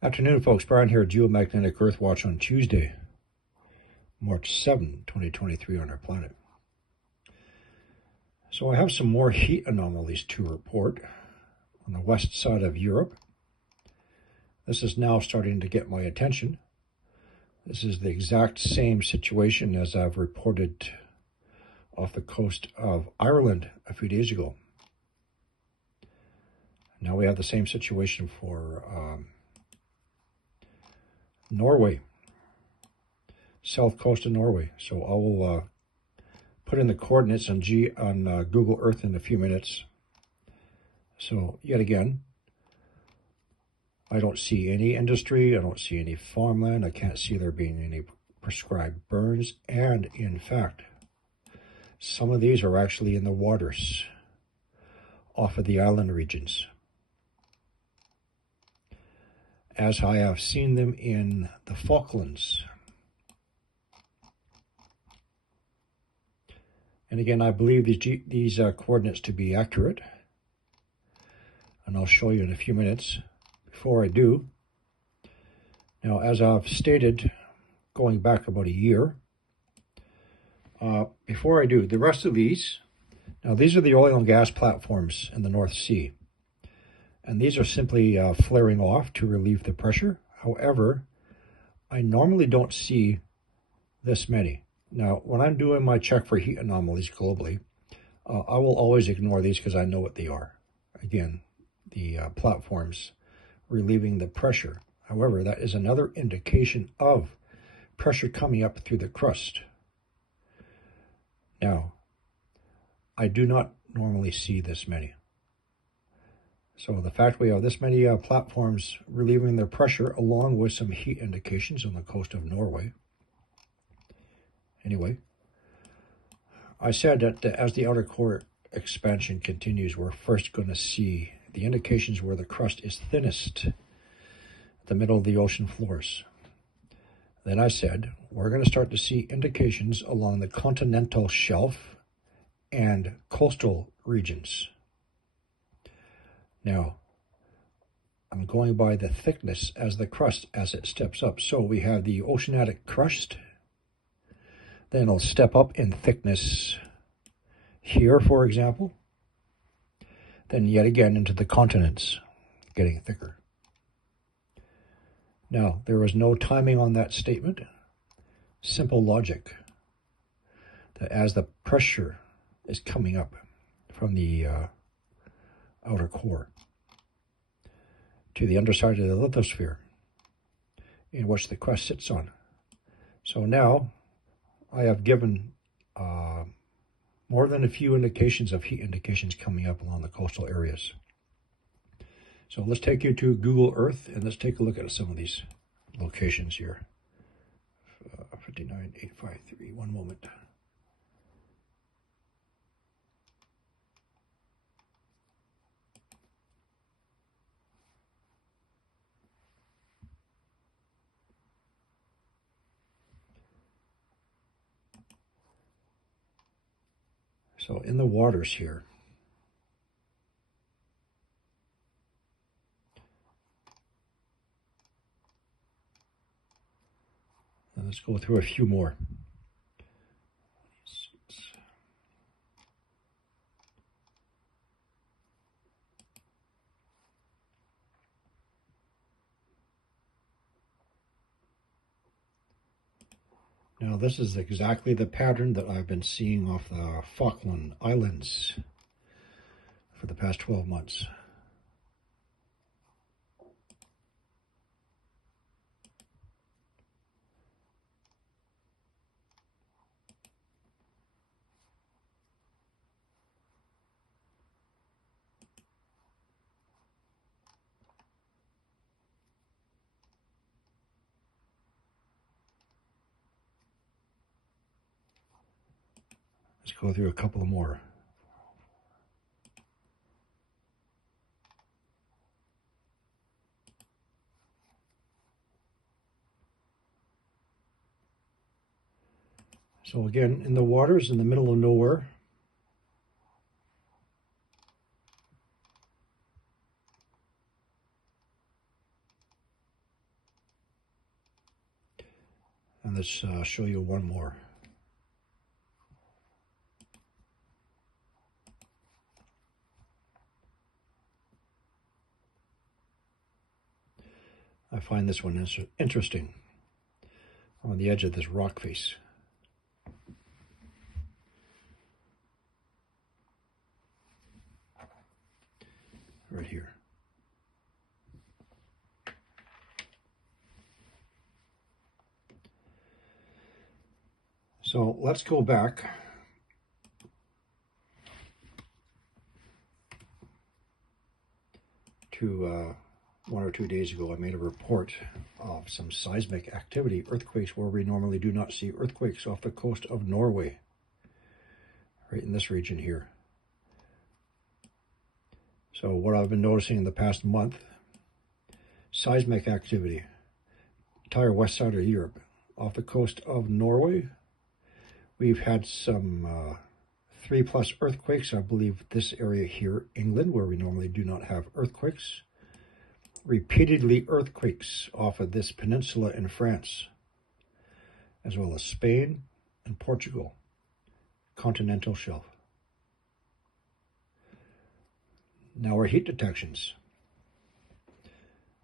Afternoon, folks. Brian here at Geomagnetic Earth Watch on Tuesday, March 7, 2023 on our planet. So I have some more heat anomalies to report on the west side of Europe. This is now starting to get my attention. This is the exact same situation as I've reported off the coast of Ireland a few days ago. Now we have the same situation for Norway, south coast of Norway. So I will put in the coordinates on Google Earth in a few minutes. So yet again, I don't see any industry, I don't see any farmland, I can't see there being any prescribed burns, and in fact, some of these are actually in the waters off of the island regions, as I have seen them in the Falklands. And again, I believe these coordinates to be accurate, and I'll show you in a few minutes. Before I do, now as I've stated, going back about a year, before I do, the rest of these, now these are the oil and gas platforms in the North Sea. And these are simply flaring off to relieve the pressure. However, I normally don't see this many. Now, when I'm doing my check for heat anomalies globally, I will always ignore these because I know what they are. Again, the platforms relieving the pressure. However, that is another indication of pressure coming up through the crust. Now, I do not normally see this many. So the fact we have this many platforms relieving their pressure, along with some heat indications on the coast of Norway. Anyway, I said that as the outer core expansion continues, we're first going to see the indications where the crust is thinnest, the middle of the ocean floors. Then I said, we're going to start to see indications along the continental shelf and coastal regions. Now, I'm going by the thickness as the crust as it steps up. So we have the oceanic crust, then it'll step up in thickness here, for example, then yet again into the continents, getting thicker. Now, there was no timing on that statement. Simple logic, that as the pressure is coming up from the outer core to the underside of the lithosphere in which the crust sits on. So now I have given more than a few indications of heat indications coming up along the coastal areas. So let's take you to Google Earth and let's take a look at some of these locations here. 59853, one moment. So in the waters here, and let's go through a few more. Now this is exactly the pattern that I've been seeing off the Falkland Islands for the past 12 months. Let's go through a couple more. So again, in the waters in the middle of nowhere, And let's show you one more. I find this one interesting on the edge of this rock face. Right here. So let's go back to 1 or 2 days ago. I made a report of some seismic activity, earthquakes, where we normally do not see earthquakes off the coast of Norway, right in this region here. So what I've been noticing in the past month, seismic activity, entire west side of Europe, off the coast of Norway. We've had some 3+ earthquakes. I believe this area here, England, where we normally do not have earthquakes. Repeatedly earthquakes off of this peninsula in France, as well as Spain and Portugal, continental shelf. Now our heat detections.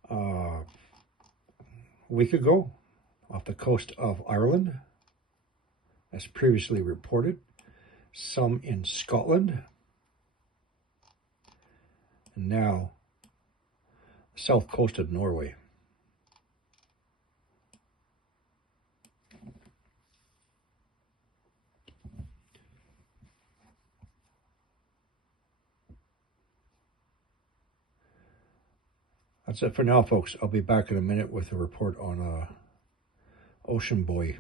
A week ago, off the coast of Ireland, as previously reported, some in Scotland, and now south coast of Norway. That's it for now, folks. I'll be back in a minute with a report on Ocean Buoy.